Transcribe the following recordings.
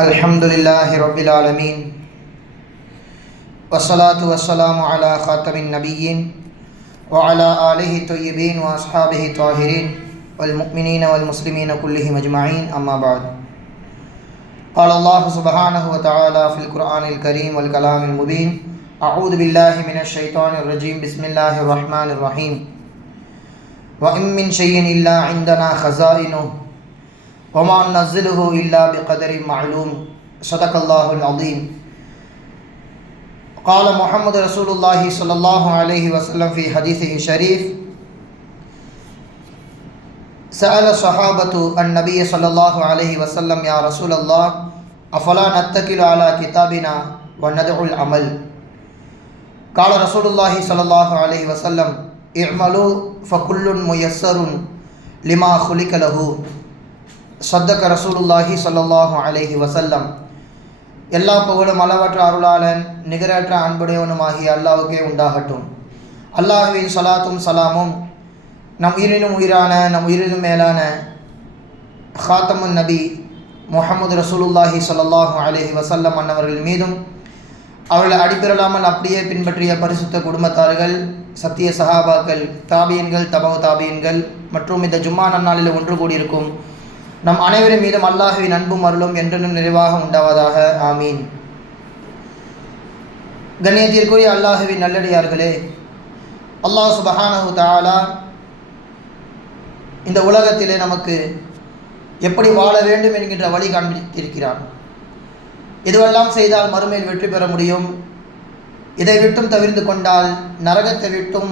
அல்ஹம்துலில்லாஹி ரப்பில் ஆலமீன் வஸ்ஸலாத்து வஸ்ஸலாமு அலா காத்தமின் நபியீன் வ அலா ஆலிஹி தொய்யிபீன் வ அஸ்ஹாபிஹி தாஹிரீன் வல் முஃமினீன வல் முஸ்லிமீன குல்லிஹிம் அஜ்மஈன் அம்மா பஅத். قال الله سبحانه وتعالى في القرآن الكريم والكلام المبين أعوذ بالله من الشيطان الرجيم بسم الله الرحمن الرحيم وإن من شيء إلا عندنا خزائنه وما ننزله إلا بقدر معلوم صدق الله العظيم. قال محمد رسول الله صلى الله عليه وسلم في حديثه الشريف سأل الصحابة النبي صلى الله عليه وسلم يا رسول الله أفلا نتكل على كتابنا وندعو العمل. قال رسول الله صلى الله عليه وسلم اعملوا فكل ميسر لما خلق له. சத்தக ரசூலுல்லாஹி ஸல்லல்லாஹு அலைஹி வஸல்லம். எல்லா புகழும் அளவற்ற அருளாளன் நிகரற்ற அன்புடையவனுமாகிய அல்லாஹ்வுக்கே உண்டாகட்டும். அல்லாஹ்வின் ஸலாத்தும் சலாமும் நம் உயிரினும் உயிரான நம் உயிரினும் மேலான ஹாத்தமுன் நபி முஹம்மது ரசூலுல்லாஹி ஸல்லல்லாஹு அலைஹி வஸல்லம் அன்னவர்கள் மீதும் அவர்களை அடிப்பிரலாமல் அப்படியே பின்பற்றிய பரிசுத்த குடும்பத்தார்கள், சத்திய சஹாபாக்கள், தாபியன்கள், தபவு தாபியன்கள் மற்றும் இந்த ஜும்மா நன்னாளில் ஒன்று கூடியிருக்கும் நம் அனைவரின் மீதும் அல்லாஹ்வின் அன்பும் அருளும் என்றென்றும் நிறைவாக உண்டாவதாக. ஆமீன். கண்ணியத்திற்குரிய அல்லாஹ்வின் நல்லடியார்களே, அல்லாஹ் சுப்ஹானஹு தஆலா இந்த உலகத்திலே நமக்கு எப்படி வாழ வேண்டும் என்கின்ற வழி காண்பித்திருக்கிறான். இதுவெல்லாம் செய்தால் மறுமையில் வெற்றி பெற முடியும், இதை விட்டும் தவிர்த்து கொண்டால் நரகத்தை விட்டும்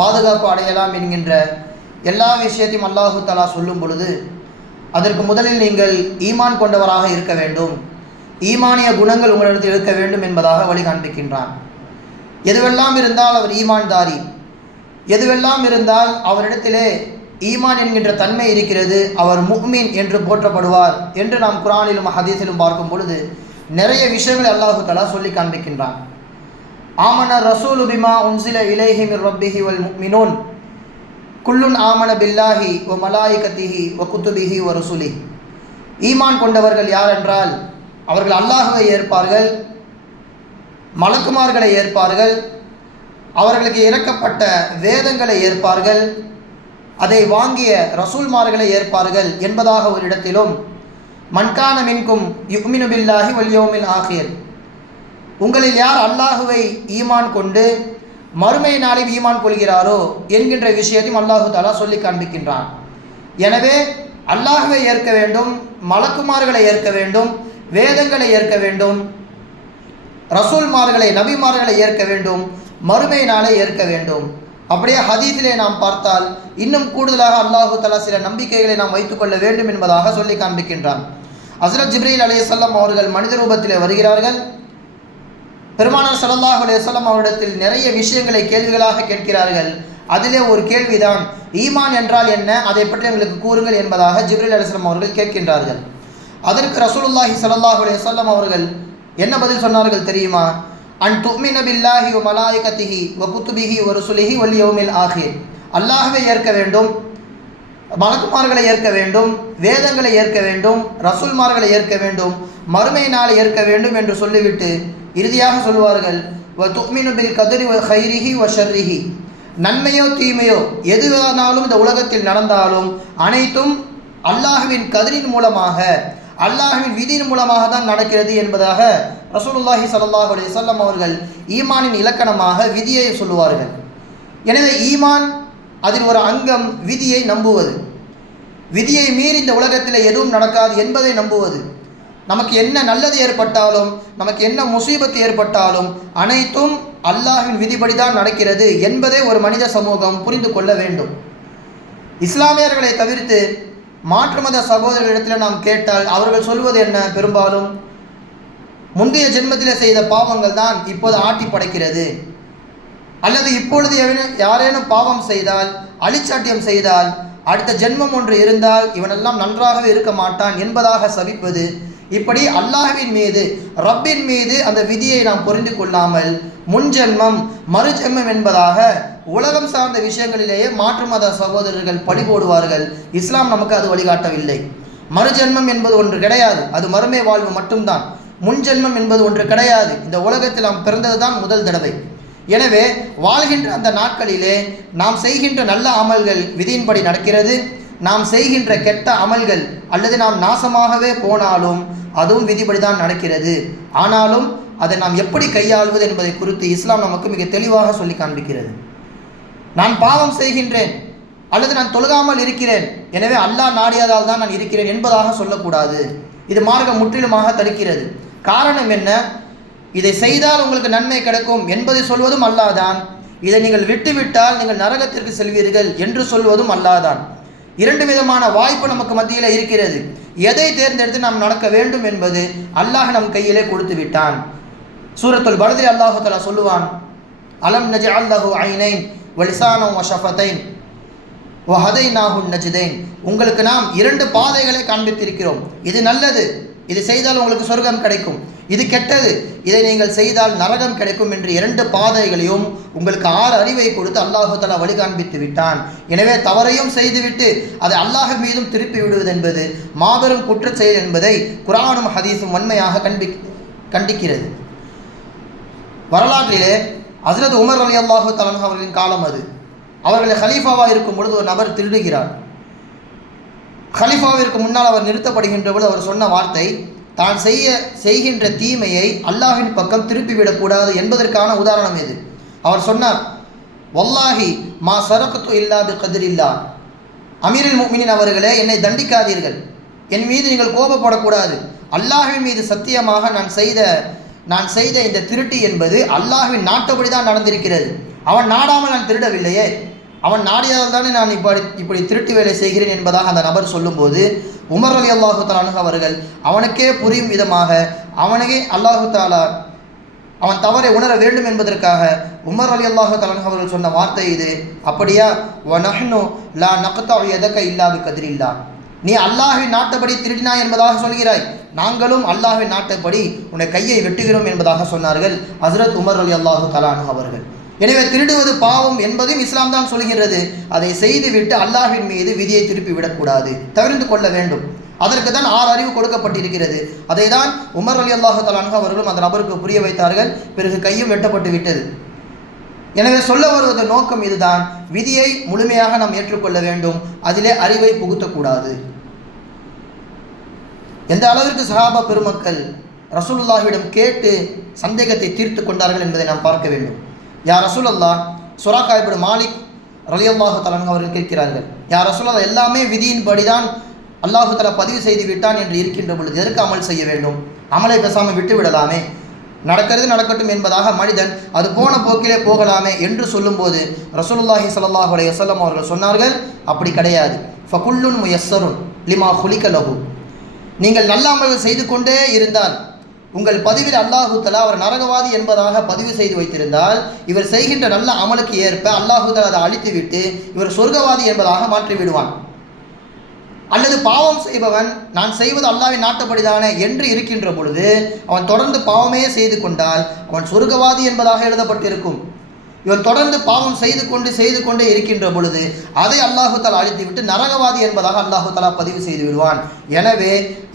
பாதுகாப்பு அடையலாம் என்கின்ற எல்லா விஷயத்தையும் அல்லாஹு தஆலா சொல்லும் பொழுது அதற்கு முதலில் நீங்கள் ஈமான் கொண்டவராக இருக்க வேண்டும், ஈமானிய குணங்கள் உங்களிடத்தில் இருக்க வேண்டும் என்பதாக வழி காண்பிக்கின்றான். எதுவெல்லாம் இருந்தால் அவர் ஈமான்தாரி, எதுவெல்லாம் இருந்தால் அவரிடத்திலே ஈமான் என்கின்ற தன்மை இருக்கிறது, அவர் முஃமின் என்று போற்றப்படுவார் என்று நாம் குர்ஆனிலும் ஹதீஸிலும் பார்க்கும் பொழுது நிறைய விஷயங்களை அல்லாஹு தஆலா சொல்லி காண்பிக்கின்றான். ஆமன ரசூலு பிமா உன்சில இலைஹி மிர் ரப்பிஹி வல் முஃமினூன் குல்லுன் ஆமன பில்லாஹி வ மலாயிகத்திஹி வ குத்துபிஹி வ ருசுலிஹி. ஈமான் கொண்டவர்கள் யார் என்றால் அவர்கள் அல்லாஹ்வை ஏற்பார்கள், மலக்குமார்களை ஏற்பார்கள், அவர்களுக்கு இறக்கப்பட்ட வேதங்களை ஏற்பார்கள், அதை வாங்கிய ரசூல்மார்களை ஏற்பார்கள் என்பதாக ஒரு இடத்திலும் மன்கான மின்கும் யுக்மினு பில்லாஹி வல் யௌமில் ஆகிர், உங்களில் யார் அல்லாஹுவை ஈமான் கொண்டு மறுமை நாளில் ஈமான் கொள்கிறாரோ என்கின்ற விஷயத்தையும் அல்லாஹு தஆலா சொல்லி காண்பிக்கின்றான். எனவே அல்லாஹுவை ஏற்க வேண்டும், மலக்குமார்களை ஏற்க வேண்டும், வேதங்களை ஏற்க வேண்டும், ரசூல்மார்களை நபிமார்களை ஏற்க வேண்டும், மறுமை நாளை ஏற்க வேண்டும். அப்படியே ஹதீஸிலே நாம் பார்த்தால் இன்னும் கூடுதலாக அல்லாஹு தஆலா சில நம்பிக்கைகளை நாம் வைத்துக்கொள்ள வேண்டும் என்பதாக சொல்லி காண்பிக்கின்றான். ஹஸ்ரத் ஜிப்ரீல் அலைஹிஸ்ஸலாம் அவர்கள் மனித ரூபத்திலே வருகிறார்கள். பெருமானார் ஸல்லல்லாஹு அலைஹி வஸல்லம் அவரிடத்தில் நிறைய விஷயங்களை கேள்விகளாக கேட்கிறார்கள். அதிலே ஒரு கேள்விதான் ஈமான் என்றால் என்ன, அதை பற்றி எங்களுக்கு கூறுங்கள் என்பதாக ஜிப்ரீல் அலைஹிஸ்ஸலாம் அவர்கள் கேட்கின்றார்கள். அதற்கு ரசூலுல்லாஹி ஸல்லல்லாஹு அலைஹி வஸல்லம் அவர்கள் என்ன பதில் சொன்னார்கள் தெரியுமா? அன் துமின பில்லாஹி வ மலாயிகத்திஹி வ குத்துபிஹி வ ருசுலிஹி வல் யௌமில் ஆகிர். அல்லாஹ்வை ஏற்க வேண்டும், மலக்குமார்களை ஏற்க வேண்டும், வேதங்களை ஏற்க வேண்டும், ரசூல்மார்களை ஏற்க வேண்டும், மறுமை நாளை ஏற்க வேண்டும் என்று சொல்லிவிட்டு இறுதியாக சொல்வார்கள் வ துமினு பில் கத்ரி வ கைரிஹி வ ஷர்ரிஹி. நன்மையோ தீமையோ எதுவானாலும் இந்த உலகத்தில் நடந்தாலும் அனைத்தும் அல்லாஹ்வின் கதிரின் மூலமாக, அல்லாஹ்வின் விதியின் மூலமாக தான் நடக்கிறது என்பதாக ரசூலுல்லாஹி ஸல்லல்லாஹு அலைஹி வஸல்லம் அவர்கள் ஈமானின் இலக்கணமாக விதியை சொல்லுவார்கள். எனவே ஈமான் அதில் ஒரு அங்கம் விதியை நம்புவது, விதியை மீறி இந்த உலகத்தில் எதுவும் நடக்காது என்பதை நம்புவது. நமக்கு என்ன நல்லது ஏற்பட்டாலும், நமக்கு என்ன முசீபத்து ஏற்பட்டாலும் அனைத்தும் அல்லாஹ்வின் விதிப்படி தான் நடக்கிறது என்பதை ஒரு மனித சமூகம் புரிந்து கொள்ள வேண்டும். இஸ்லாமியர்களை தவிர்த்து மாற்று மத சகோதரர்களிடத்தில் நாம் கேட்டால் அவர்கள் சொல்வது என்ன? பெரும்பாலும் முந்தைய ஜென்மத்திலே செய்த பாவங்கள் தான் இப்போது ஆட்டி படைக்கிறது, அல்லது இப்பொழுது யாரேனும் பாவம் செய்தால், அழிச்சாட்டியம் செய்தால், அடுத்த ஜென்மம் ஒன்று இருந்தால் இவனெல்லாம் நன்றாகவே இருக்க மாட்டான் என்பதாக சபிப்பது. இப்படி அல்லாஹ்வின் மீது, ரப்பின் மீது அந்த விதியை நாம் புரிந்து கொள்ளாமல் முன்ஜென்மம் மறுஜென்மம் என்பதாக உலகம் சார்ந்த விஷயங்களிலேயே மாற்று மத சகோதரர்கள் பழி போடுவார்கள். இஸ்லாம் நமக்கு அது வழிகாட்டவில்லை. மறுஜென்மம் என்பது ஒன்று கிடையாது, அது மறுமை வாழ்வு மட்டும்தான். முன்ஜென்மம் என்பது ஒன்று கிடையாது. இந்த உலகத்தில் நாம் பிறந்தது தான் முதல் தடவை. எனவே வாழ்கின்ற அந்த நாட்களிலே நாம் செய்கின்ற நல்ல அமல்கள் விதியின்படி நடக்கிறது. நாம் செய்கின்ற கெட்ட அமல்கள் அல்லது நாம் நாசமாகவே போனாலும் அதுவும் விதிப்படி தான் நடக்கிறது. ஆனாலும் அதை நாம் எப்படி கையாள்வது என்பதை குறித்து இஸ்லாம் நமக்கு மிக தெளிவாக சொல்லி காண்பிக்கிறது. நான் பாவம் செய்கின்றேன் அல்லது நான் தொழுகாமல் இருக்கிறேன், எனவே அல்லாஹ் நாடியதால் தான் நான் இருக்கிறேன் என்பதாக சொல்லக்கூடாது. இது மார்க்கம் முற்றிலுமாக தடுக்கிறது. காரணம் என்ன? இதை செய்தால் உங்களுக்கு நன்மை கிடைக்கும் என்பதை சொல்வதும் அல்லாஹ் தான். இதை நீங்கள் விட்டுவிட்டால் நீங்கள் நரகத்திற்கு செல்வீர்கள் என்று சொல்வதும் அல்லாஹ் தான். இரண்டு விதமான வாய்ப்பு நமக்கு மத்தியில் இருக்கிறது. எதை தேர்ந்தெடுத்து நாம் நடக்க வேண்டும் என்பது அல்லாஹ் நம் கையிலே கொடுத்து விட்டான். சூரத்துல் பலதில் அல்லாஹு தஆலா சொல்லுவான், அலம் நஜஅல் லஹு ஐனைன் வ லிசானன் வ ஷஃபதைன் வ ஹதைனாஹு நஜ்தைன். உங்களுக்கு நாம் இரண்டு பாதைகளை காண்பித்திருக்கிறோம். இது நல்லது, இது செய்தால் உங்களுக்கு சொர்க்கம் கிடைக்கும். இது கெட்டது, இதை நீங்கள் செய்தால் நரகம் கிடைக்கும் என்று இரண்டு பாதைகளையும் உங்களுக்கு 6 அறிவை கொடுத்து அல்லாஹு தஆலா வழி காண்பித்து விட்டான். எனவே தவறையும் செய்துவிட்டு அதை அல்லாஹ் மீதும் திருப்பி விடுவது என்பது மாபெரும் குற்றச் செயல் என்பதை குர்ஆனும் ஹதீஸும் வன்மையாக கண்டிக்கிறது. வரலாற்றிலே ஹஸ்ரத் உமர் ரலியல்லாஹு தஆலா அவர்களின் காலம் அது. அவர்கள் ஹலீஃபாவாக இருக்கும் பொழுது ஒரு நபர் திருடுகிறார். ஹலீஃபாவிற்கு முன்னால் அவர் நிறுத்தப்படுகின்ற பொழுது அவர் சொன்ன வார்த்தை, தான் செய்கின்ற தீமையை அல்லாஹ்வின் பக்கம் திருப்பிவிடக்கூடாது என்பதற்கான உதாரணம் இது. அவர் சொன்னார், வல்லாஹி மா சரகத்து இல்லா பி கத்ரில்லா. அமீருல் முஃமினீன் அவர்களே, என்னை தண்டிக்காதீர்கள், என் மீது நீங்கள் கோபப்படக்கூடாது. அல்லாஹ்வின் மீது சத்தியமாக நான் செய்த இந்த திருட்டு என்பது அல்லாஹ்வின் நாட்டப்படி தான் நடந்திருக்கிறது. அவன் நாடாமல் நான் திருடவில்லையே, அவன் நாடியதால் தானே நான் இப்படி திருட்டு வேலை செய்கிறேன் என்பதாக அந்த நபர் சொல்லும்போது உமர் ரலியல்லாஹு தஆலா அவர்கள் அவனுக்கே புரியும் விதமாக அவனுக்கே அல்லாஹு தஆலா அவன் தவறை உணர வேண்டும் என்பதற்காக உமர் ரலியல்லாஹு தஆலா அவர்கள் சொன்ன வார்த்தை இது. அப்படியா, வ நஹ்னு லா நக்தஉ யதக இல்லா பி கத்ரில்லா. நீ அல்லாஹ்வின் நாட்டப்படி திருடினாய் என்பதாக சொல்கிறாய், நாங்களும் அல்லாஹ்வின் நாட்டப்படி உன்னை கையை வெட்டுகிறோம் என்பதாக சொன்னார்கள் ஹஸ்ரத் உமர் ரலியல்லாஹு தஆலா அவர்கள். எனவே திருடுவது பாவம் என்பதையும் இஸ்லாம் தான் சொல்கிறது. அதை செய்துவிட்டு அல்லாஹ்வின் மீது விதியை திருப்பி விடக்கூடாது, தவிர்த்து கொள்ள வேண்டும். அதற்கு தான் 6 அறிவு கொடுக்கப்பட்டிருக்கிறது. அதை தான் உமர் ரலியல்லாஹு தஆலா அவர்களும் அந்த நபருக்கு புரிய வைத்தார்கள். பிறகு கையும் வெட்டப்பட்டு விட்டது. எனவே சொல்ல வருவது நோக்கம் இதுதான், விதியை முழுமையாக நாம் ஏற்றுக்கொள்ள வேண்டும், அதிலே அறிவை புகுத்தக்கூடாது. எந்த அளவிற்கு சஹாபா பெருமக்கள் ரசூலுல்லாஹிடம் கேட்டு சந்தேகத்தை தீர்த்து கொண்டார்கள் என்பதை நாம் பார்க்க வேண்டும். யா ரசூலல்லாஹ், சுராக்கா இப்னு மாலிக் ரலியல்லாஹு தஆலா அவர்கள் கேட்கிறார்கள், யா ரசூலல்லாஹ், எல்லாமே விதியின்படி தான் அல்லாஹு தஆலா பதிவு செய்து விட்டான் என்று இருக்கின்ற பொழுது எதற்கு அமல் செய்ய வேண்டும்? அமலை பேசாமல் விட்டு விடலாமே, நடக்கிறது நடக்கட்டும் என்பதாக மனிதன் அது போன போக்கிலே போகலாமே என்று சொல்லும்போது ரசூலுல்லாஹி ஸல்லல்லாஹு அலைஹி வஸல்லம் அவர்கள் சொன்னார்கள், அப்படி கிடையாது. ஃபகுல்லுன் முயஸ்ஸருன் லிமா குலிக லஹு. நீங்கள் நல்ல அமல்கள் செய்து கொண்டே இருந்தால் உங்கள் பதிவில் அல்லாஹு தஆலா அவர் நரகவாதி என்பதாக பதிவு செய்து வைத்திருந்தால் இவர் செய்கின்ற நல்ல அமலுக்கு ஏற்ப அல்லாஹு தஆலா அதை அழித்துவிட்டு இவர் சொர்க்கவாதி என்பதாக மாற்றி விடுவான். அல்லது பாவம் செய்பவன் நான் செய்வது அல்லாஹ்வின் நாட்டப்படிதானே என்று இருக்கின்ற பொழுது அவன் தொடர்ந்து பாவமே செய்து கொண்டால் அவன் சொர்க்கவாதி என்பதாக எழுதப்பட்டிருக்கும். இவன் தொடர்ந்து பாவம் செய்து கொண்டே இருக்கின்ற பொழுது அதை அல்லாஹு தஆலா அழித்துவிட்டு நரகவாதி என்பதாக அல்லாஹு தஆலா பதிவு செய்து விடுவான். எனவே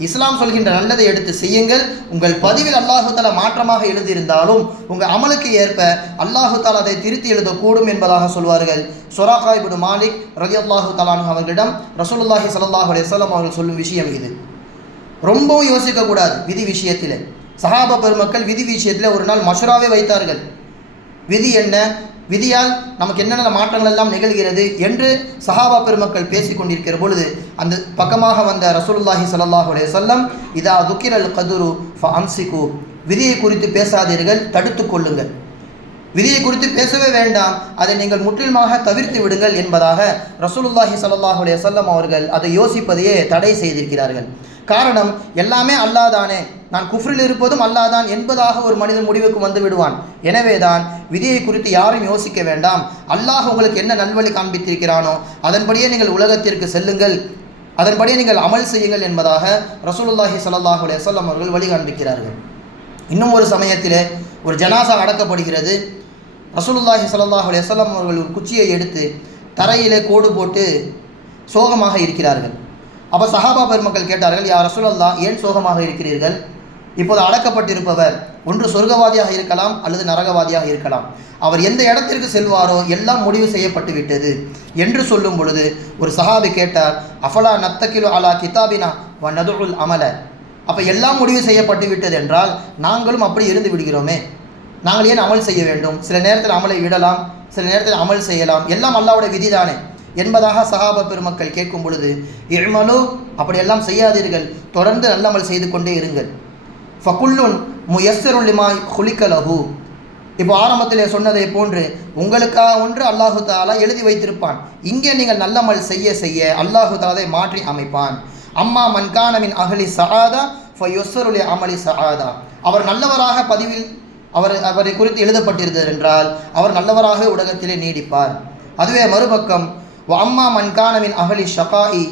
இஸ்லாம் சொல்கின்ற நல்லதை எடுத்து செய்யுங்கள். உங்கள் பதிவில் அல்லாஹு தஆலா மாற்றமாக எழுதியிருந்தாலும் உங்கள் அமலுக்கு ஏற்ப அல்லாஹு தஆலா அதை திருத்தி எழுதக்கூடும் என்பதாக சொல்வார்கள். சுராக்கா இப்னு மாலிக் ரலியல்லாஹு தஆலா அவர்களிடம் ரசூலுல்லாஹி ஸல்லல்லாஹு அலைஹி வஸல்லம் அவர்கள் சொல்லும் விஷயம் இது. ரொம்பவும் யோசிக்கக்கூடாது விதி விஷயத்தில். சஹாபா பெருமக்கள் விதி விஷயத்தில் ஒரு நாள் மஷூராவே வைத்தார்கள். விதி என்ன, விதியால் நமக்கு என்னென்ன மாற்றங்கள் எல்லாம் நிகழ்கிறது என்று சஹாபா பெருமக்கள் பேசிக் கொண்டிருக்கிற பொழுது அந்த பக்கமாக வந்த ரசூலுல்லாஹி ஸல்லல்லாஹு அலைஹி வஸல்லம், இதா துக்கிரல் கதுரு ஃபஅம்சிகு, விதியை குறித்து பேசாதீர்கள், தடுத்து கொள்ளுங்கள். விதியை குறித்து பேசவே வேண்டாம், அதை நீங்கள் முற்றிலுமாக தவிர்த்து விடுங்கள் என்பதாக ரசூலுல்லாஹி ஸல்லல்லாஹு அலைஹி வஸல்லம் அவர்கள் அதை யோசிப்பதையே தடை செய்திருக்கிறார்கள். காரணம், எல்லாமே அல்லாஹ் தானே, நான் குஃப்ரில் இருப்பதும் அல்லாஹ் தான் என்பதாக ஒரு மனிதன் முடிவுக்கு வந்து விடுவான். எனவே தான் விதியை குறித்து யாரும் யோசிக்க வேண்டாம், அல்லாஹ் உங்களுக்கு என்ன நல்வழி காண்பித்திருக்கிறானோ அதன்படியே நீங்கள் உலகத்திற்கு செல்லுங்கள், அதன்படியே நீங்கள் அமல் செய்யுங்கள் என்பதாக ரசூலுல்லாஹி ஸல்லல்லாஹு அலைஹி வஸல்லம் அவர்கள் வழி காண்பிக்கிறார்கள். இன்னும் ஒரு சமயத்தில் ஒரு ஜனாசா அடக்கப்படுகிறது. ரசூலுல்லாஹி ஸல்லல்லாஹு அலைஹி வஸல்லம் அவர்கள் ஒரு குச்சியை எடுத்து தரையிலே கோடு போட்டு சோகமாக இருக்கிறார்கள். அப்போ சஹாபா பெருமக்கள் கேட்டார்கள், யா ரசூலல்லாஹ், ஏன் சோகமாக இருக்கிறீர்கள்? இப்போது அடக்கப்பட்டிருப்பவர் ஒன்று சொர்க்கவாதியாக இருக்கலாம் அல்லது நரகவாதியாக இருக்கலாம். அவர் எந்த இடத்திற்கு செல்வாரோ எல்லாம் முடிவு செய்யப்பட்டு விட்டது என்று சொல்லும் பொழுது ஒரு சஹாபி கேட்டார், அஃபலா நத்தகிலு அலா கிதாபினா வ நதுல் அமல. அப்போ எல்லாம் முடிவு செய்யப்பட்டு விட்டது என்றால் நாங்களும் அப்படி இருந்து விடுகிறோமே, நாங்கள் ஏன் அமல் செய்ய வேண்டும்? சில நேரத்தில் அமலை விடலாம், சில நேரத்தில் அமல் செய்யலாம், எல்லாம் அல்லாஹ்வுடைய விதிதானே என்பதாக சஹாபா பெருமக்கள் கேட்கும் பொழுது, இழ்மலு, அப்படியெல்லாம் செய்யாதீர்கள், தொடர்ந்து நல்லமல் செய்து கொண்டே இருங்கள். ஃபகுல்லுன் முயஸ்ஸருன் லிமா குலிக லஹு. இப்போ ஆரம்பத்திலே சொன்னதை போன்று உங்களுக்காக ஒன்று அல்லாஹு தஆலா எழுதி வைத்திருப்பான். இங்கே நீங்கள் நல்லமல் செய்ய செய்ய அல்லாஹு தஆலா அதை மாற்றி அமைப்பான். அம்மா மன்கான மின் அஹ்லி சஆதா ஃபயுஸ்ஸரு லி அமலி சஆதா. அவர் நல்லவராக பதிவில் அவரை குறித்து எழுதப்பட்டிருந்தது என்றால் அவர் நல்லவராக உலகத்திலே நீடிப்பார். அதுவே மறுபக்கம் அம்மா மன்கான மின் அஹ்லி ஷகாஇ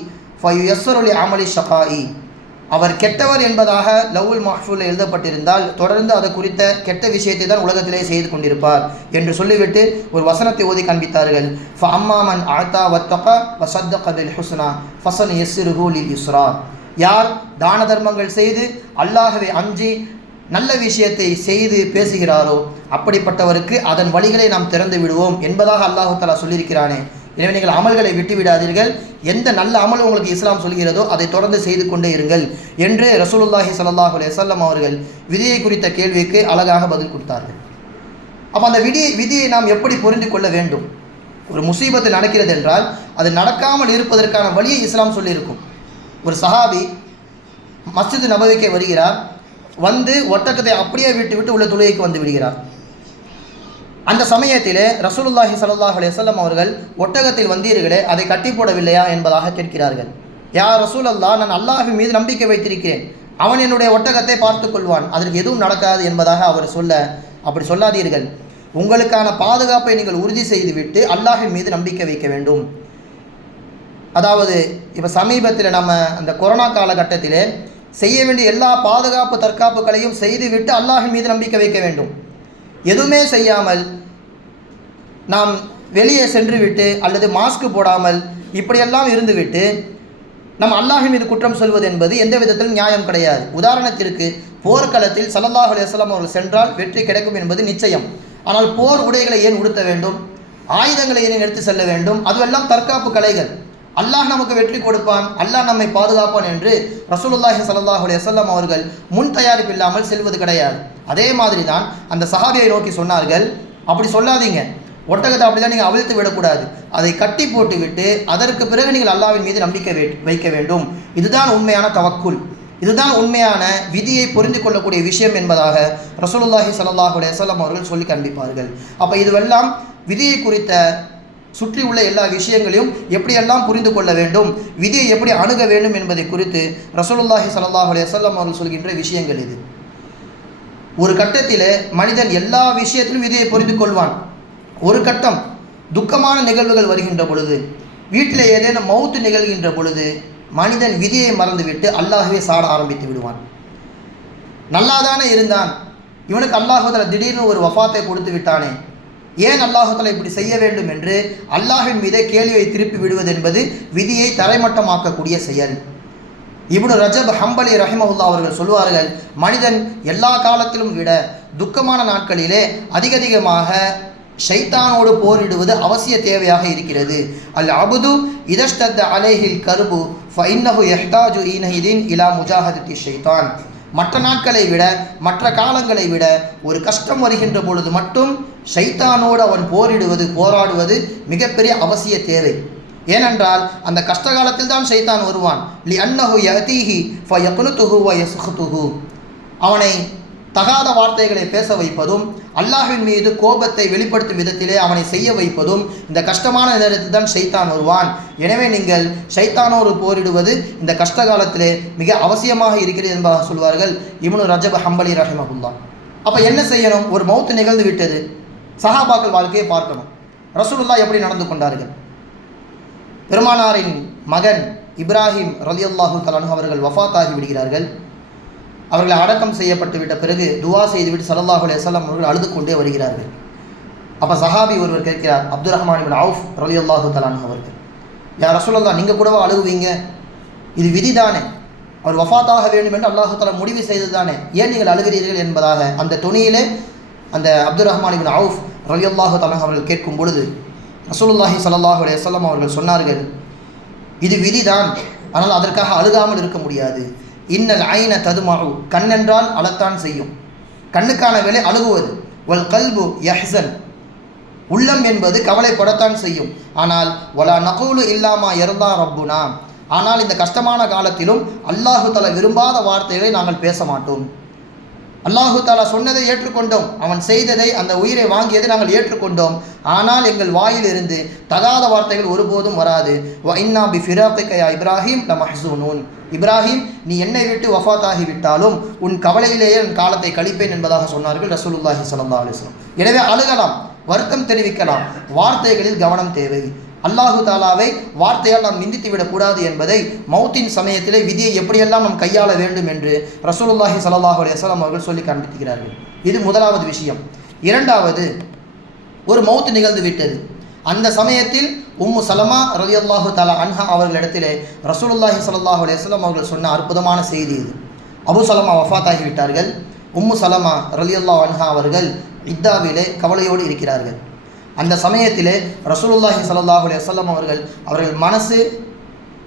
ஃபயுஸ்ஸரு லி அமலி ஷகாஇ. அவர் கெட்டவர் என்பதாக லவ்வுல் மஹ்ஃபூலில் எழுதப்பட்டிருந்தால் தொடர்ந்து அதை குறித்த கெட்ட விஷயத்தை தான் உலகத்திலே செய்து கொண்டிருப்பார் என்று சொல்லிவிட்டு ஒரு வசனத்தை ஓதி காண்பித்தார்கள். ஃபஅம்மா மன் ஆத்தா வத்தகா வஸத்தக பில் ஹுஸ்னா ஃபஸனுயஸ்ஸிருஹு லில் யுஸ்ரா. யார் தான தர்மங்கள் செய்து அல்லாஹ்வை அஞ்சி நல்ல விஷயத்தை செய்து பேசுகிறாரோ அப்படிப்பட்டவருக்கு அதன் வழிகளை நாம் திறந்து விடுவோம் என்பதாக அல்லாஹு தஆலா சொல்லியிருக்கிறானே. எனவே நீங்கள் அமல்களை விட்டு விடாதீர்கள், எந்த நல்ல அமல் உங்களுக்கு இஸ்லாம் சொல்கிறதோ அதை தொடர்ந்து செய்து கொண்டே இருங்கள் என்று ரசூலுல்லாஹி ஸல்லல்லாஹு அலைஹி வஸல்லம் அவர்கள் விதியை குறித்த கேள்விக்கு அழகாக பதில் கொடுத்தார்கள். அப்போ அந்த விதியை நாம் எப்படி புரிந்து கொள்ள வேண்டும்? ஒரு முசீபத்து நடக்கிறது என்றால் அது நடக்காமல் இருப்பதற்கான வழியை இஸ்லாம் சொல்லியிருக்கும். ஒரு சஹாபி மஸ்ஜித் நபவிக்கு வருகிறார், வந்து ஒட்டகத்தை அப்படியே விட்டு உள்ள தொழுகைக்கு வந்து விடுகிறார். அந்த சமயத்திலே ரசூலுல்லாஹி ஸல்லல்லாஹு அலைஹி வஸல்லம் அவர்கள் ஒட்டகத்தில் வந்தீர்களே, அதை கட்டி போடவில்லையா என்பதாக கேட்கிறார்கள். யா ரசூலல்லாஹ், நான் அல்லாஹ்வின் மீது நம்பிக்கை வைத்திருக்கிறேன், அவன் என்னுடைய ஒட்டகத்தை பார்த்து கொள்வான், அதற்கு எதுவும் நடக்காது என்பதாக அவர் சொல்ல, அப்படி சொல்லாதீர்கள், உங்களுக்கான பாதுகாப்பை நீங்கள் உறுதி செய்துவிட்டு அல்லாஹ்வின் மீது நம்பிக்கை வைக்க வேண்டும். அதாவது இப்போ சமீபத்தில் நம்ம அந்த கொரோனா காலகட்டத்திலே செய்ய வேண்டிய எல்லா பாதுகாப்பு தற்காப்புகளையும் செய்துவிட்டு அல்லாஹ்வின் மீது நம்பிக்கை வைக்க வேண்டும். எதுவுமே செய்யாமல் நாம் வெளியே சென்று விட்டு அல்லது மாஸ்க் போடாமல் இப்படியெல்லாம் இருந்துவிட்டு நம் அல்லாஹ்வின் மீது குற்றம் சொல்வது என்பது எந்த விதத்திலும் நியாயம் கிடையாது. உதாரணத்திற்கு போர்க்களத்தில் ஸல்லல்லாஹு அலைஹி வஸல்லம் அவர்கள் சென்றால் வெற்றி கிடைக்கும் என்பது நிச்சயம். ஆனால் போர் உடைகளை ஏன் உடுத்த வேண்டும்? ஆயுதங்களை ஏன் எடுத்து செல்ல வேண்டும்? அதுவெல்லாம் தற்காப்பு கலைகள். அல்லாஹ் நமக்கு வெற்றி கொடுப்பான், அல்லாஹ் நம்மை பாதுகாப்பான் என்று ரசூலுல்லாஹி ஸல்லல்லாஹு அலைஹி வஸல்லம் அவர்கள் முன் தயாரிப்பு இல்லாமல் செல்வது கிடையாது. அதே மாதிரி தான் அந்த சஹாபியை நோக்கி சொன்னார்கள், அப்படி சொல்லாதீங்க, ஒட்டகத்தை அப்படி தான் நீங்கள் அவிழ்த்து விடக்கூடாது, அதை கட்டி போட்டு விட்டு அதற்கு பிறகு நீங்கள் அல்லாஹ்வின் மீது நம்பிக்கை வைக்க வேண்டும். இதுதான் உண்மையான தவக்குல், இதுதான் உண்மையான விதியை புரிந்து கொள்ளக்கூடிய விஷயம் என்பதாக ரசூலுல்லாஹி ஸல்லல்லாஹு அலைஹி வஸல்லம் அவர்கள் சொல்லி காண்பிப்பார்கள். அப்போ இதுவெல்லாம் விதியை குறித்த சுற்றி உள்ள எல்லா விஷயங்களையும் எப்படியெல்லாம் புரிந்து கொள்ள வேண்டும், விதியை எப்படி அணுக வேண்டும் என்பதை குறித்து ரசூலுல்லாஹி ஸல்லல்லாஹு அலைஹி வஸல்லம் அவர்கள் சொல்கின்ற விஷயங்கள் இது. ஒரு கட்டத்தில் மனிதன் எல்லா விஷயத்திலும் விதியை புரிந்து கொள்வான். ஒரு கட்டம் துக்கமான நிகழ்வுகள் வருகின்ற பொழுது, வீட்டில் ஏதேனும் மௌத்து நிகழ்கின்ற பொழுது மனிதன் விதியை மறந்துவிட்டு அல்லாஹ்வை சாட ஆரம்பித்து விடுவான். நல்லாதானே இருந்தான், இவனுக்கு அல்லாஹ் தஆலா திடீர்னு ஒரு வஃபாத்தை கொடுத்து விட்டானே, ஏன் அல்லாஹ் தஆலா இப்படி செய்ய வேண்டும் என்று அல்லாஹ்வின் மீதே கேள்வியை திருப்பி விடுவது என்பது விதியை தரைமட்டமாக்கக்கூடிய செயல். இப்னு ரஜப் ஹம்பலி ரஹிமஹுல்லாஹ் அவர்கள் சொல்வார்கள், மனிதன் எல்லா காலத்திலும் விட துக்கமான நாட்களிலே அதிகமாக ஷைத்தானோடு போரிடுவது அவசிய தேவையாக இருக்கிறது. அல் அபுது இதஷ்தத்த அலைஹில் கர்பு ஃபஇன்னஹு யஹ்தாஜு ஈனஹிதின் இலா முஜாஹதத்தி ஷைத்தான். மற்ற நாட்களை விட மற்ற காலங்களை விட ஒரு கஷ்டம் வருகின்ற பொழுது மட்டும் ஷைத்தானோடு அவன் போராடுவது மிகப்பெரிய அவசிய தேவை. ஏனென்றால் அந்த கஷ்ட காலத்தில் தான் ஷைத்தான் வருவான். லி அன்னஹு யதீஹி ஃபயக்னுதுஹு வ யஸ்ஹுதுஹு. அவனை தகாத வார்த்தைகளை பேச வைப்பதும் அல்லாஹ்வின் மீது கோபத்தை வெளிப்படுத்தும் விதத்திலே அவனை செய்ய வைப்பதும் இந்த கஷ்டமான நேரத்தில் தான் ஷைத்தான் வருவான். எனவே நீங்கள் ஷைத்தானோடு போரிடுவது இந்த கஷ்ட காலத்திலே மிக அவசியமாக இருக்கிறது என்பதாக சொல்வார்கள் இப்னு ரஜப் ஹம்பலி ரஹிமஹுல்லாஹ். அப்போ என்ன செய்யணும்? ஒரு மௌத்து நிகழ்ந்து விட்டது, சஹாபாக்கள் வாழ்க்கையை பார்க்கணும். ரசூலுல்லாஹ் எப்படி நடந்து கொண்டார்கள்? பெருமானாரின் மகன் இப்ராஹிம் ரலியல்லாஹு தஆலா அன்ஹு அவர்கள் வஃபாத் ஆகி விடுகிறார்கள். அவர்களை அடக்கம் செய்யப்பட்டு விட்ட பிறகு துவா செய்துவிட்டு ஸல்லல்லாஹு அலைஹி வஸல்லம் அவர்கள் அழுது கொண்டே வருகிறார்கள். அப்போ சஹாபி ஒருவர் கேட்கிறார், அப்துர் ரஹ்மான் இப்னு அவுஃப் ரலியல்லாஹு தஆலா அன்ஹு அவர்கள், யா ரசூலல்லாஹ், நீங்கள் கூடவா அழுகுவீங்க? இது விதிதானே, அவர் வஃபாத்தாக வேண்டும் என்று அல்லாஹு தஆலா முடிவு செய்தது தானே, ஏன் நீங்கள் அழுகிறீர்கள் என்பதாக அந்த துணியிலே அந்த அப்துர் ரஹ்மான் இப்னு அவுஃப் ரலியல்லாஹு தஆலா அவர்கள் கேட்கும் பொழுது ரசூலுல்லாஹி ஸல்லல்லாஹு அலைஹி வஸல்லம் அவர்கள் சொன்னார்கள், இது விதிதான், ஆனால் அதற்காக அழுகாமல் இருக்க முடியாது. இன்னல் ஐன ததுமஉ, கண்ணென்றால் அழத்தான் செய்யும், கண்ணுக்கான வேலை அழுகுவது. வல் கல்பு யஹ்சன், உள்ளம் என்பது கவலைப்படத்தான் செய்யும். ஆனால் வலா நகூலு இல்லாமா யர்தா ரப்புனா, ஆனால் இந்த கஷ்டமான காலத்திலும் அல்லாஹு தஆலா விரும்பாத வார்த்தைகளை நாங்கள் பேச மாட்டோம். அல்லாஹு தஆலா சொன்னதை ஏற்றுக்கொண்டோம், அவன் செய்ததை, அந்த உயிரை வாங்கியதை நாங்கள் ஏற்றுக்கொண்டோம். ஆனால் எங்கள் வாயிலிருந்து தகாத வார்த்தைகள் ஒருபோதும் வராது. வ இன்னா பி ஃபிராகிக யா இப்ராஹிம் லமஹ்ஸூனூன், இப்ராஹிம் நீ என்னை விட்டு வஃபாத்தாகி விட்டாலும் உன் கவலையிலேயே என் காலத்தை கழிப்பேன் என்பதாக சொன்னார்கள் ரசூலுல்லாஹி ஸல்லல்லாஹு அலைஹி வஸல்லம். எனவே அழுகலாம், வருத்தம் தெரிவிக்கலாம், வார்த்தைகளில் கவனம் தேவை. அல்லாஹு தாலாவை வார்த்தையால் நாம் நிந்தித்து விடக்கூடாது என்பதை, மௌத்தின் சமயத்திலே விதியை எப்படியெல்லாம் நாம் கையாள வேண்டும் என்று ரசூலுல்லாஹி ஸல்லல்லாஹு அலைஹி வஸல்லம் அவர்கள் சொல்லி காண்பிக்கிறார்கள். இது முதலாவது விஷயம். இரண்டாவது, ஒரு மௌத்து நிகழ்ந்து விட்டது. அந்த சமயத்தில் உம்மு சலமா ரலியல்லாஹு தஆலா அன்ஹா அவர்களிடத்திலே ரசூலுல்லாஹி ஸல்லல்லாஹு அலைஹி வஸல்லம் அவர்கள் சொன்ன அற்புதமான செய்தி இது. அபு சலமா வஃபாத்தாகி விட்டார்கள். உம்மு சலமா ரலியல்லாஹு அன்ஹா அவர்கள் இத்தாவிலே கவலையோடு இருக்கிறார்கள். அந்த சமயத்திலே ரசூலுல்லாஹி ஸல்லல்லாஹு அலைஹி வஸல்லம் அவர்கள் மனசு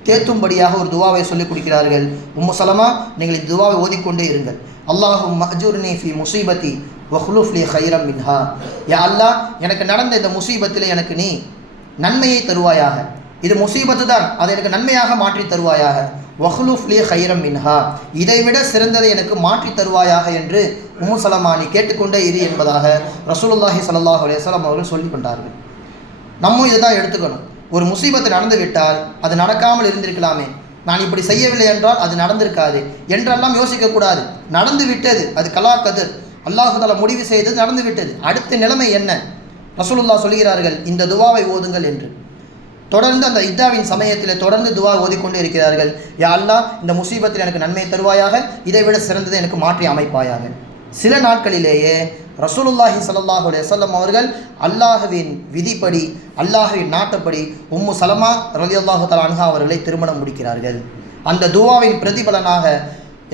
தேத்தும்படியாக ஒரு துவாவை சொல்லிக் கொடுக்கிறார்கள். உம்மு சலமா, நீங்கள் இந்த துவாவை ஓதிக்கொண்டே இருங்கள். அல்லாஹும்ம அஜுர்னி ஃபி முஸீபத்தி வஹ்லுஃப் லி கைரம் மின்ஹா, யா அல்லாஹ், எனக்கு நடந்த இந்த முசீபத்திலே எனக்கு நீ நன்மையை தருவாயாக. இது முசீபத்து தான், அதை எனக்கு நன்மையாக மாற்றி தருவாயாக. வஹ்லுஃப் லி கைரம் மின்ஹா, இதைவிட சிறந்ததை எனக்கு மாற்றி தருவாயாக என்று உம்மு சலமா நீ கேட்டுக்கொண்டே இரு என்பதாக ரசூலுல்லாஹி ஸல்லல்லாஹு அலைஹி வஸல்லம் அவர்கள் சொல்லி கொண்டார்கள். நம்ம இதை தான் எடுத்துக்கணும். ஒரு முசீபத்து நடந்து விட்டால் அது நடக்காமல் இருந்திருக்கலாமே, நான் இப்படி செய்யவில்லை என்றால் அது நடந்திருக்காது என்றெல்லாம் யோசிக்கக்கூடாது. நடந்து விட்டது, அது கலா கதிர், அல்லாஹு தஆலா முடிவு செய்தது நடந்து விட்டது. அடுத்த நிலைமை என்ன? ரசூலுல்லாஹ் சொல்கிறார்கள், இந்த துவாவை ஓதுங்கள் என்று. தொடர்ந்து அந்த இத்தாவின் சமயத்தில் தொடர்ந்து துவா ஓதிக்கொண்டே இருக்கிறார்கள். யா அல்லாஹ், இந்த முசீபத்தில் எனக்கு நன்மை தருவாயாக, இதைவிட சிறந்ததை எனக்கு மாற்றி அமைப்பாயாக. சில நாட்களிலேயே ரசூலுல்லாஹி ஸல்லல்லாஹு அலைஹி வஸல்லம் அவர்கள் அல்லாஹ்வின் விதிப்படி, அல்லாஹ்வின் நாட்டப்படி உம்மு சலமா ரலியல்லாஹு தஆலா அன்ஹா அவர்களை திருமணம் முடிக்கிறார்கள். அந்த துவாவின் பிரதிபலனாக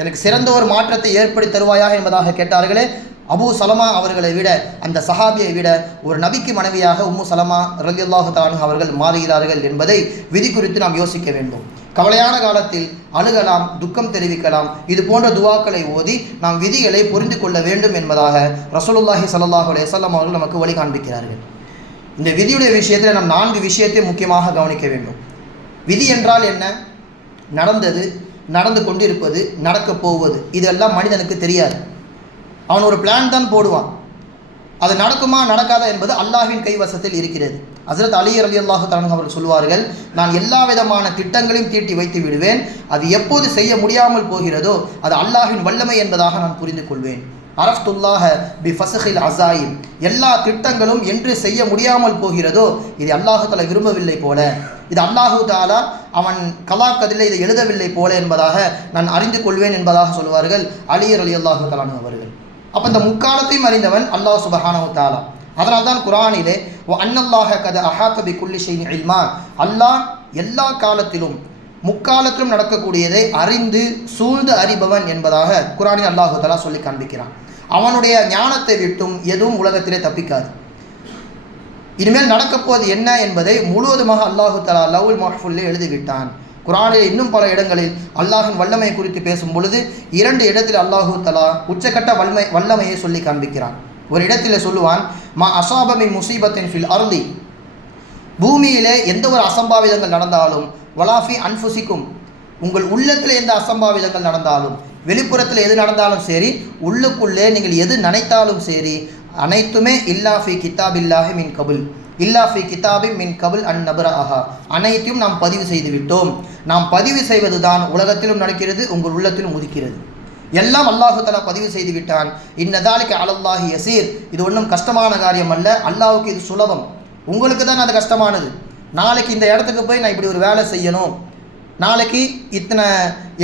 எனக்கு சிறந்த ஒரு மாற்றத்தை ஏற்படுத்தி தருவாயாக என்பதாக கேட்டார்களே, அபு சலமா அவர்களை விட, அந்த சஹாபியை விட ஒரு நபிக்கு மனைவியாக உம்மு சலமா ரலியல்லாஹு தஆலா அன்ஹா அவர்கள் மாறுகிறார்கள் என்பதை விதி குறித்து நாம் யோசிக்க வேண்டும். கவலையான காலத்தில் அழுகலாம், துக்கம் தெரிவிக்கலாம். இது போன்ற துவாக்களை ஓதி நாம் விதிகளை புரிந்து கொள்ள வேண்டும் என்பதாக ரசூலுல்லாஹி ஸல்லல்லாஹு அலைஹி வஸல்லம் அவர்கள் நமக்கு வழி காண்பிக்கிறார்கள். இந்த விதியுடைய விஷயத்தில் நாம் 4 விஷயத்தை முக்கியமாக கவனிக்க வேண்டும். விதி என்றால் என்ன? நடந்தது, நடந்து கொண்டிருப்பது, நடக்கப் போவது, இதெல்லாம் மனிதனுக்கு தெரியாது. அவன் ஒரு பிளான் தான் போடுவான். அது நடக்குமா நடக்காதா என்பது அல்லாஹ்வின் கைவசத்தில் இருக்கிறது. ஹஸ்ரத் அலி ரலியல்லாஹு தஆலா அவர்கள் சொல்வார்கள், நான் எல்லா விதமான திட்டங்களையும் தீட்டி வைத்து விடுவேன், அது எப்போது செய்ய முடியாமல் போகிறதோ அது அல்லாஹ்வின் வல்லமை என்பதாக நான் புரிந்து கொள்வேன். அரஃப்துல்லாஹ பி ஃபஸ்ஹில் அஸாயிம், எல்லா திட்டங்களும் என்று செய்ய முடியாமல் போகிறதோ இது அல்லாஹு தஆலா விரும்பவில்லை போல, இது அல்லாஹு தஆலா அவன் கலாக்கதில் இதை எழுதவில்லை போல என்பதாக நான் அறிந்து கொள்வேன் என்பதாக சொல்வார்கள் அலி ரலியல்லாஹு தஆலா அவர்கள். அப்போ இந்த முக்காலத்தையும் அறிந்தவன் அல்லாஹ் சுப்ஹானஹு வ தஆலா. அதனால் தான் குர்ஆனிலே வ அன்னல்லாஹ கத அஹாத பி குல்லி ஷைஇன் இல்மா, அல்லாஹ் எல்லா காலத்திலும் முக்காலத்திலும் நடக்கக்கூடியதை அறிந்து சூழ்ந்து அறிபவன் என்பதாக குர்ஆனில் அல்லாஹு தஆலா சொல்லி காண்பிக்கிறான். அவனுடைய ஞானத்தை விட்டும் எதுவும் உலகத்திலே தப்பிக்காது. இனிமேல் நடக்கப்போவது என்ன என்பதை முழுவதுமாக அல்லாஹு தஆலா லவ்வுல் மஹ்ஃபூலிலே எழுதிவிட்டான். குர்ஆனில் இன்னும் பல இடங்களில் அல்லாஹின் வல்லமை குறித்து பேசும் பொழுது 2 இடத்தில் அல்லாஹு தஆலா உச்சக்கட்ட வல்லமையை சொல்லி காண்பிக்கிறான். ஒரு இடத்தில் சொல்லுவான், மா அஸாப மின் முஸீபத்தின் ஃபில் அர்தி, பூமியிலே எந்த ஒரு அசம்பாவிதங்கள் நடந்தாலும், வலாஃபி அன்ஃபுசிக்கும், உங்கள் உள்ளத்தில் எந்த அசம்பாவிதங்கள் நடந்தாலும், வெளிப்புறத்தில் எது நடந்தாலும் சரி, உள்ளுக்குள்ளே நீங்கள் எது நினைத்தாலும் சரி, அனைத்துமே இல்லா ஃபி கிதாபில்லாஹி மின் கபுல், இல்லா ஃபி கிதாபி மின் கபுல் அன் நபரஹா, அனைத்தையும் நாம் பதிவு செய்து விட்டோம். நாம் பதிவு செய்வது தான் உலகத்திலும் நடக்கிறது, உங்கள் உள்ளத்திலும் உதிக்கிறது. எல்லாம் அல்லாஹு தஆலா பதிவு செய்து விட்டான். இன்னதாலிக அலல்லாஹி யசீர், இது ஒன்றும் கஷ்டமான காரியம் அல்ல, அல்லாஹ்வுக்கு இது சுலபம். உங்களுக்கு தான் அது கஷ்டமானது. நாளைக்கு இந்த இடத்துக்கு போய் நான் இப்படி ஒரு வேலை செய்யணும், நாளைக்கு இத்தனை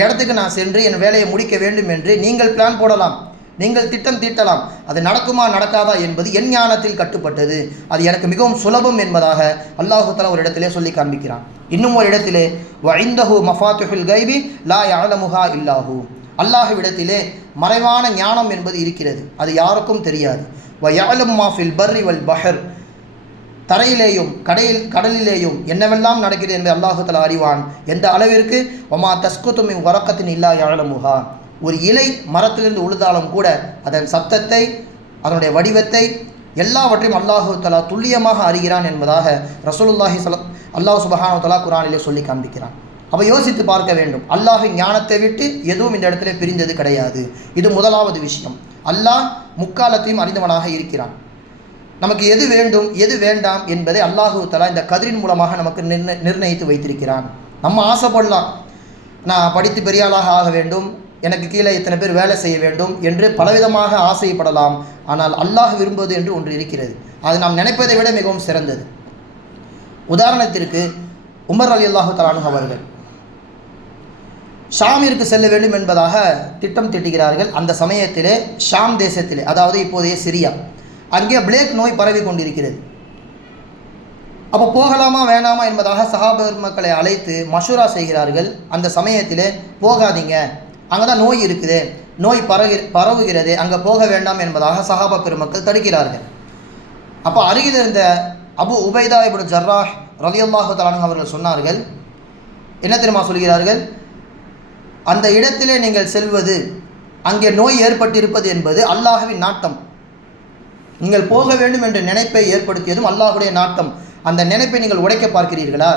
இடத்துக்கு நான் சென்று என் வேலையை முடிக்க வேண்டும் என்று நீங்கள் பிளான் போடலாம். நீங்கள் திட்டம் தீட்டலாம். அது நடக்குமா நடக்காதா என்பது என் ஞானத்தில் கட்டுப்பட்டது, அது எனக்கு மிகவும் சுலபம் என்பதாக அல்லாஹு தஆலா ஒரு இடத்திலே சொல்லி காண்பிக்கிறான். இன்னும் ஒரு இடத்திலே வஇந்தஹு மஃபாத்திஹுல் கைபி லா யஅலமுஹா இல்லாஹு, அல்லாஹ்விடத்திலே மறைவான ஞானம் என்பது இருக்கிறது, அது யாருக்கும் தெரியாது. வயஅலமு மா ஃபில் பர்ரி வல் பஹர், தரையிலேயும் கடலிலேயும் என்னவெல்லாம் நடக்கிறது என்று அல்லாஹு தஆலா அறிவான். எந்த அளவிற்கு வமா தஸ்குது மின் வரக்கத்தின் இல்லா யஅலமுஹா, ஒரு இலை மரத்திலிருந்து உழுதாலும் கூட அதன் சத்தத்தை, அதனுடைய வடிவத்தை எல்லாவற்றையும் அல்லாஹு தஆலா துல்லியமாக அறிகிறான் என்பதாக ரசூலுல்லாஹி அல்லாஹ் சுப்ஹானஹு வ தஆலா குர்ஆனிலே சொல்லி காண்பிக்கிறான். அப்போ யோசித்து பார்க்க வேண்டும், அல்லாஹ்வின் ஞானத்தை விட்டு எதுவும் இந்த இடத்துல பிரிந்தது கிடையாது. இது முதலாவது விஷயம். அல்லாஹ் முக்காலத்தையும் அறிந்தவனாக இருக்கிறான். நமக்கு எது வேண்டும் எது வேண்டாம் என்பதை அல்லாஹு தஆலா இந்த கதிரின் மூலமாக நமக்கு நிர்ணயித்து வைத்திருக்கிறான். நம்ம ஆசைப்படலாம், நான் படித்து பெரியாளாக ஆக வேண்டும், எனக்கு கீழே இத்தனை பேர் வேலை செய்ய வேண்டும் என்று பலவிதமாக ஆசைப்படலாம். ஆனால் அல்லாஹ் விரும்புவது என்று ஒன்று இருக்கிறது, அது நாம் நினைப்பதை விட மிகவும் சிறந்தது. உதாரணத்திற்கு உமர் ரலியல்லாஹு தஆலா அன்ஹு அவர்கள் ஷாமிற்கு செல்ல வேண்டும் என்பதாக திட்டம் தீட்டுகிறார்கள். அந்த சமயத்திலே ஷாம் தேசத்திலே, அதாவது இப்போதைய சிரியா, அங்கே பிளேக் நோய் பரவி கொண்டிருக்கிறது. அப்போ போகலாமா வேணாமா என்பதாக சஹாபா மக்களை அழைத்து மஷூரா செய்கிறார்கள். அந்த சமயத்திலே போகாதீங்க, அங்கே தான் நோய் இருக்குது, நோய் பரவுகிறது, அங்கே போக வேண்டாம் என்பதாக சஹாபா பெருமக்கள் தடுக்கிறார்கள். அப்போ அருகில் இருந்த அபு உபைதா இப்னு ஜர்ராஹ் ரலியல்லாஹு தஆலா அன்ஹு அவர்கள் சொன்னார்கள், என்ன தெரியுமா சொல்கிறார்கள், அந்த இடத்திலே நீங்கள் செல்வது, அங்கே நோய் ஏற்பட்டிருப்பது என்பது அல்லாஹ்வின் நாட்டம். நீங்கள் போக வேண்டும் என்ற நினைப்பை ஏற்படுத்தியதும் அல்லாஹ்வுடைய நாட்டம். அந்த நினைப்பை நீங்கள் உடைக்க பார்க்கிறீர்களா?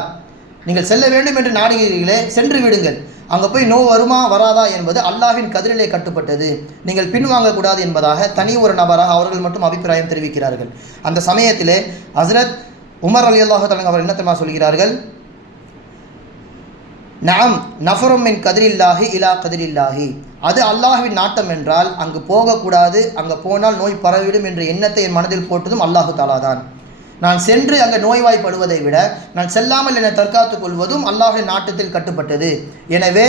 நீங்கள் செல்ல வேண்டும் என்று நாடுகிறீர்களே, சென்று விடுங்கள். அங்கே போய் நோய் வருமா வராதா என்பது அல்லாஹ்வின் கதிரிலே கட்டுப்பட்டது, நீங்கள் பின்வாங்கக்கூடாது என்பதாக தனி ஒரு நபராக அவர்கள் மட்டும் அபிப்பிராயம் தெரிவிக்கிறார்கள். அந்த சமயத்திலே ஹஸ்ரத் உமர் ரலியல்லாஹு தஆலா அவர் என்ன தெரியுமா சொல்கிறார்கள், நஅம் நஃபரும் மின் கதிரில்லாஹி இலா கதிரில்லாஹி, அது அல்லாஹ்வின் நாட்டம் என்றால் அங்கு போகக்கூடாது, அங்கே போனால் நோய் பரவிடும் என்ற எண்ணத்தை என் மனதில் போட்டதும் அல்லாஹு தஆலா தான். நான் சென்று அங்கே நோய்வாய்ப்படுவதை விட நான் செல்லாமல் என்னை தற்காத்துக் கொள்வதும் அல்லாஹ்வின் நாட்டத்தில் கட்டுப்பட்டது. எனவே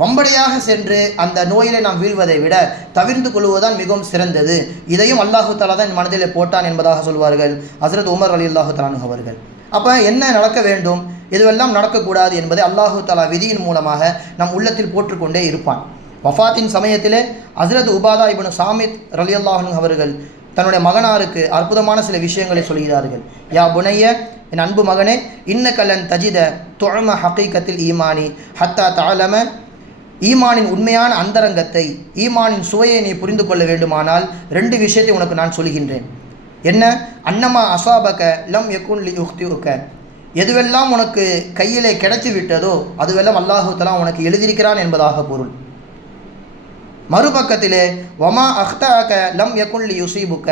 வம்படியாக சென்று அந்த நோயிலே நாம் வீழ்வதை விட தவிர்த்து கொள்வதுதான் மிகவும் சிறந்தது. இதையும் அல்லாஹு தஆலா தான் என் மனதிலே போட்டான் என்பதாக சொல்வார்கள் ஹஸ்ரத் உமர் ரலியல்லாஹு தஆலா அன்ஹு அவர்கள். அப்போ என்ன நடக்க வேண்டும், எதுவெல்லாம் நடக்கக்கூடாது என்பதை அல்லாஹு தஆலா விதியின் மூலமாக நம் உள்ளத்தில் போட்டுக்கொண்டே இருப்பான். வஃபாத்தின் சமயத்திலே ஹஸ்ரத் உபாதா இப்னு சாமித் ரலியல்லாஹு அன்ஹு அவர்கள் தன்னுடைய மகனாருக்கு அற்புதமான சில விஷயங்களை சொல்கிறார்கள். யா புனைய, என் அன்பு மகனே, இன்னகலன் தஜித துஅம ஹகீகத்தில் ஈமானி ஹத்தா தஅலம, ஈமானின் உண்மையான அந்தரங்கத்தை, ஈமானின் சுவையை நீ புரிந்து கொள்ள வேண்டுமானால் 2 விஷயத்தை உனக்கு நான் சொல்கின்றேன். என்ன? அன்னமா அசாபக லம் யகுன் லி யுக்தியுக, எதுவெல்லாம் உனக்கு கையிலே கிடைத்து விட்டதோ அதுவெல்லாம் அல்லாஹு தஆலா உனக்கு எழுதியிருக்கிறான் என்பதாக பொருள். மறுபக்கத்திலே வமா அஹ்தஅக லம் யகுன் லி யுஸீபுக,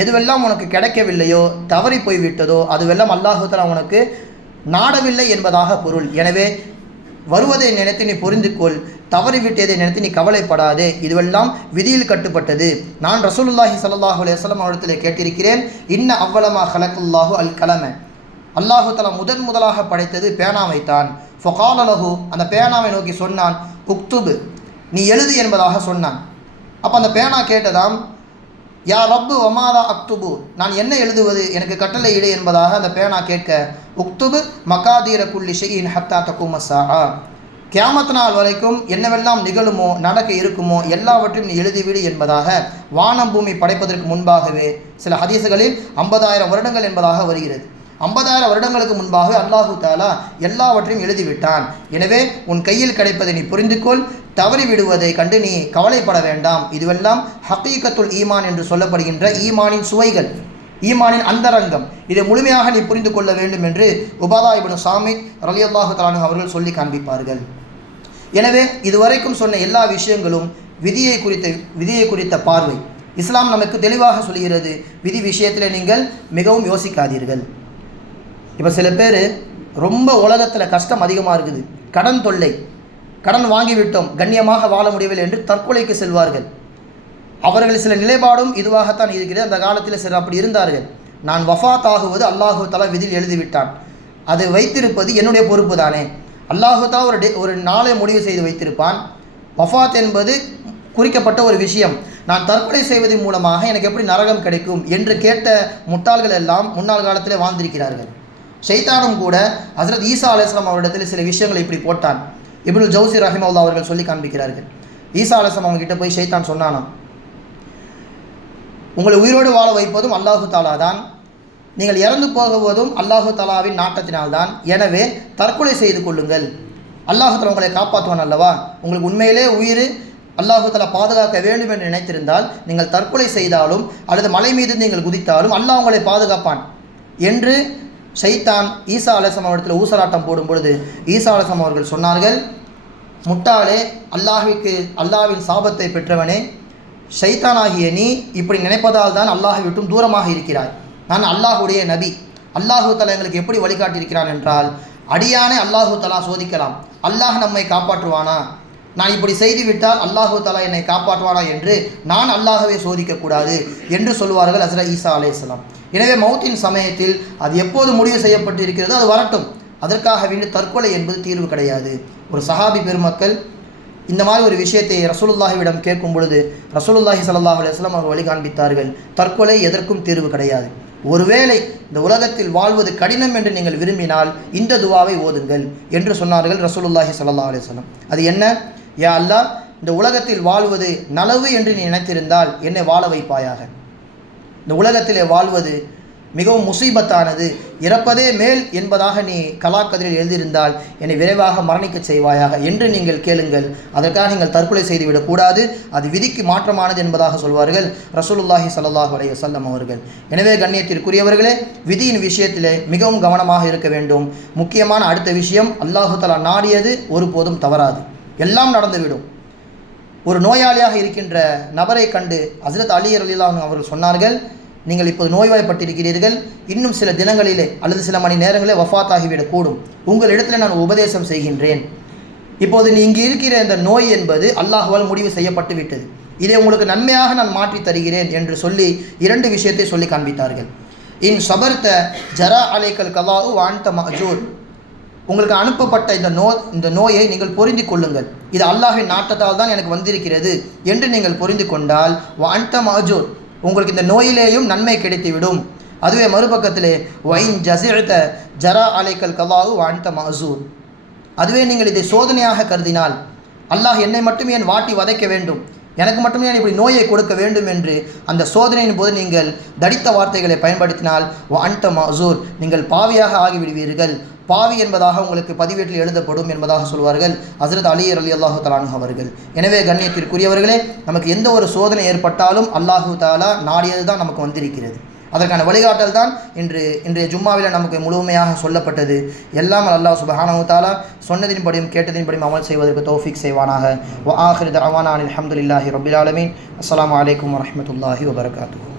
எதுவெல்லாம் உனக்கு கிடைக்கவில்லையோ, தவறி போய்விட்டதோ அதுவெல்லாம் அல்லாஹு தஆலா உனக்கு நாடவில்லை என்பதாக பொருள். எனவே வருவதை நினைத்து நீ புரிந்துகொள், தவறிவிட்டதை நினைத்து நீ கவலைப்படாதே, இதுவெல்லாம் விதியில் கட்டுப்பட்டது. நான் ரசூலுல்லாஹி ஸல்லல்லாஹு அலைஹி வஸல்லம் அவரிடத்திலே கேட்டிருக்கிறேன், இன்ன அவ்வளமா ஹலக்குல்லாஹு அல் கலம, அல்லாஹு தஆலா முதலாக படைத்தது பேனாவைத்தான். ஃபகால லஹு, அந்த பேனாவை நோக்கி சொன்னான், உக்துபு, நீ எழுது என்பதாக சொன்னான். அப்போ அந்த பேனா கேட்டதாம், யா ரப்பு வமாதா அக்துபு, நான் என்ன எழுதுவது, எனக்கு கட்டளை இடு என்பதாக அந்த பேனா கேட்க, உக்துபு மகாதீர குல்லி ஷைஇன் ஹத்தா தகும ஸாஆ, கியாமத் நாள் வரைக்கும் என்னவெல்லாம் நிகழுமோ நடக்க இருக்குமோ எல்லாவற்றையும் நீ எழுதிவிடு என்பதாக வானம் பூமி படைப்பதற்கு முன்பாகவே சில ஹதீஸுகளில் 50,000 வருடங்கள் என்பதாக வருகிறது. 50,000 வருடங்களுக்கு முன்பாகவே அல்லாஹு தஆலா எல்லாவற்றையும் எழுதிவிட்டான். எனவே உன் கையில் கிடைப்பதை நீ புரிந்துகொள், தவறி விடுவதை கண்டு நீ கவலைப்பட வேண்டாம். இதுவெல்லாம் ஹகீகத்துல் ஈமான் என்று சொல்லப்படுகின்ற ஈமானின் சுவைகள், ஈமானின் அந்தரங்கம். இதை முழுமையாக நீ புரிந்து கொள்ள வேண்டும் என்று உபாதா இப்னு சாமித் ரலியல்லாஹு தஆலா அன்ஹு அவர்கள் சொல்லி காண்பிப்பார்கள். எனவே இதுவரைக்கும் சொன்ன எல்லா விஷயங்களும் விதியை குறித்த பார்வை. இஸ்லாம் நமக்கு தெளிவாக சொல்கிறது, விதி விஷயத்தில் நீங்கள் மிகவும் யோசிக்காதீர்கள். இப்போ சில பேர் ரொம்ப உலகத்தில் கஷ்டம் அதிகமாக இருக்குது, கடன் தொல்லை, கடன் வாங்கிவிட்டோம், கண்ணியமாக வாழ முடியவில்லை என்று தற்கொலைக்கு செல்வார்கள். அவர்கள் சில நிலைப்பாடும் இதுவாகத்தான் இருக்கிறது. அந்த காலத்தில் சிலர் அப்படி இருந்தார்கள். நான் வஃபாத் ஆகுவது அல்லாஹு தஆலா விதியில் எழுதிவிட்டான், அது வைத்திருப்பது என்னுடைய பொறுப்பு தானே. அல்லாஹு தஆலா ஒரு நாளை முடிவு செய்து வைத்திருப்பான். வஃபாத் என்பது குறிக்கப்பட்ட ஒரு விஷயம். நான் தற்கொலை செய்வதன் மூலமாக எனக்கு எப்படி நரகம் கிடைக்கும் என்று கேட்ட முட்டாள்கள் எல்லாம் முன்னாள் காலத்தில் வாழ்ந்திருக்கிறார்கள். ஷைத்தானும் கூட ஹஸ்ரத் ஈசா அலைஹிஸ்ஸலாம் அவரிடத்தில் சில விஷயங்களை இப்படி போட்டான். இப்னுல் ஜௌசி ரஹிமஹுல்லாஹ் அவர்கள் சொல்லி காண்பிக்கிறார்கள். ஈசா அலைஹிஸ்ஸலாம் அவங்க கிட்ட போய் ஷைத்தான் சொன்னானா, உங்களை உயிரோடு வாழ வைப்பதும் அல்லாஹு தாலா தான், நீங்கள் இறந்து போகுவதும் அல்லாஹு தாலாவின் நாட்டத்தினால்தான், எனவே தற்கொலை செய்து கொள்ளுங்கள், அல்லாஹு தாலா உங்களை காப்பாற்றுவான் அல்லவா, உங்களுக்கு உண்மையிலே உயிர் அல்லாஹு தாலா பாதுகாக்க வேண்டும் என்று நினைத்திருந்தால் நீங்கள் தற்கொலை செய்தாலும் அல்லது மலை மீது நீங்கள் குதித்தாலும் அல்லாஹ் உங்களை பாதுகாப்பான் என்று ஷைத்தான் ஈசா அலைஹிஸ்ஸலாம் அவரிடத்தில் ஊசலாட்டம் போடும் பொழுது ஈசா அலைஹிஸ்ஸலாம் அவர்கள் சொன்னார்கள், முட்டாளே, அல்லாஹ்வின் சாபத்தை பெற்றவனே, ஷைத்தானாகிய நீ இப்படி நினைப்பதால் தான் அல்லாஹை விட்டும் தூரமாக இருக்கிறாய். நான் அல்லாஹுடைய நபி, அல்லாஹு தஆலா எங்களுக்கு எப்படி வழிகாட்டியிருக்கிறான் என்றால், அடியானே அல்லாஹு தஆலா சோதிக்கலாம், அல்லாஹ் நம்மை காப்பாற்றுவானா, நான் இப்படி செய்துவிட்டால் அல்லாஹு தஆலா என்னை காப்பாற்றுவானா என்று நான் அல்லாஹவை சோதிக்கக்கூடாது என்று சொல்வார்கள் ஹஸ்ரத் ஈசா அலைஹிஸ்ஸலாம். எனவே மௌத்தின் சமயத்தில் அது எப்போது முடிவு செய்யப்பட்டு இருக்கிறதோ அது வரட்டும், அதற்காக வேண்டி தற்கொலை என்பது தீர்வு கிடையாது. ஒரு சஹாபி பெருமக்கள் இந்த மாதிரி ஒரு விஷயத்தை ரசூலுல்லாஹிவிடம் கேட்கும் பொழுது ரசூலுல்லாஹி ஸல்லல்லாஹு அலைஹி வஸல்லம் அவர் வழி காண்பித்தார்கள், தற்கொலை எதற்கும் தீர்வு கிடையாது. ஒருவேளை இந்த உலகத்தில் வாழ்வது கடினம் என்று நீங்கள் விரும்பினால் இந்த துவாவை ஓதுங்கள் என்று சொன்னார்கள் ரசூலுல்லாஹி ஸல்லல்லாஹு அலைஹி வஸல்லம். அது என்ன? யா அல்லாஹ், இந்த உலகத்தில் வாழ்வது நலவு என்று நீ நினைத்திருந்தால் என்னை வாழ வைப்பாயாக. இந்த உலகத்திலே வாழ்வது மிகவும் முசீபத்தானது, இறப்பதே மேல் என்பதாக நீ கலாக்கதிரில் எழுதியிருந்தால் என்னை விரைவாக மரணிக்க செய்வாயாக என்று நீங்கள் கேளுங்கள். அதற்காக நீங்கள் தற்கொலை செய்துவிடக்கூடாது, அது விதிக்கு மாற்றமானது என்பதாக சொல்வார்கள் ரசூலுல்லாஹி ஸல்லல்லாஹு அலைஹி வஸல்லம் அவர்கள். எனவே கண்ணியத்திற்குரியவர்களே, விதியின் விஷயத்திலே மிகவும் கவனமாக இருக்க வேண்டும். முக்கியமான அடுத்த விஷயம், அல்லாஹு தஆலா நாடியது ஒருபோதும் தவறாது, எல்லாம் நடந்துவிடும். ஒரு நோயாளியாக இருக்கின்ற நபரை கண்டு ஹஸ்ரத் அலி ரலியல்லாஹு அன்ஹு அவர்கள் சொன்னார்கள், நீங்கள் இப்போது நோய்வாய்ப்பட்டிருக்கிறீர்கள், இன்னும் சில தினங்களிலே அல்லது சில மணி நேரங்களே வஃபாத்தாகிவிடக்கூடும், உங்களிடத்தில் நான் உபதேசம் செய்கின்றேன். இப்போது நீ இங்கு இருக்கிற இந்த நோய் என்பது அல்லாஹ்வால் முடிவு செய்யப்பட்டு விட்டது, இதை உங்களுக்கு நன்மையாக நான் மாற்றி தருகிறேன் என்று சொல்லி 2 விஷயத்தை சொல்லி காண்பித்தார்கள். இன் சபர்த ஜரா அலைக்கல் கலாஉ வான்த மஅஜூர், உங்களுக்கு அனுப்பப்பட்ட இந்த நோயை நீங்கள் பொருந்தி கொள்ளுங்கள், இது அல்லாஹ்வின் நாட்டத்தால் தான் எனக்கு வந்திருக்கிறது என்று நீங்கள் பொருந்தி கொண்டால் வான்த மஅஜூர், உங்களுக்கு இந்த நோயிலேயும் நன்மை கிடைத்துவிடும். அதுவே மறுபக்கத்திலே வைன் ஜஸிஅத ஜரா அலைக்கல் கலாஉ வான்த மஅஸூர், அதுவே நீங்கள் இதை சோதனையாக கருதினால், அல்லாஹ் என்னை மட்டும் ஏன் வாட்டி வதைக்க வேண்டும், எனக்கு மட்டுமே இப்படி நோயை கொடுக்க வேண்டும் என்று அந்த சோதனையின் போது நீங்கள் தடித்த வார்த்தைகளை பயன்படுத்தினால் வான்த மஅஸூர், நீங்கள் பாவியாக ஆகிவிடுவீர்கள், பாவி என்பதாக உங்களுக்கு பதிவேட்டில் எழுதப்படும் என்பதாக சொல்வார்கள் ஹஸ்ரத் அலி ரலியல்லாஹு தஆலா அன்ஹு அவர்கள். எனவே கண்ணியத்திற்குரியவர்களே, நமக்கு எந்த ஒரு சோதனை ஏற்பட்டாலும் அல்லாஹு தஆலா நாடியது தான் நமக்கு வந்திருக்கிறது. அதற்கான வழிகாட்டல் தான் இன்றைய ஜும்மாவில் நமக்கு முழுமையாக சொல்லப்பட்டது. எல்லாம் அல்லாஹ் சுப்ஹானஹு வ தஆலா சொன்னதின்படியும் கேட்டதின்படியும் அமல் செய்வதற்கு தௌஃபீக் செய்வானாக. வ ஆகிரு தஅவானா அல்ஹம்துலில்லாஹி ரப்பில் ஆலமீன். அஸ்ஸலாமு அலைக்கும் வரஹ்மத்துல்லாஹி வபரகாத்துஹு.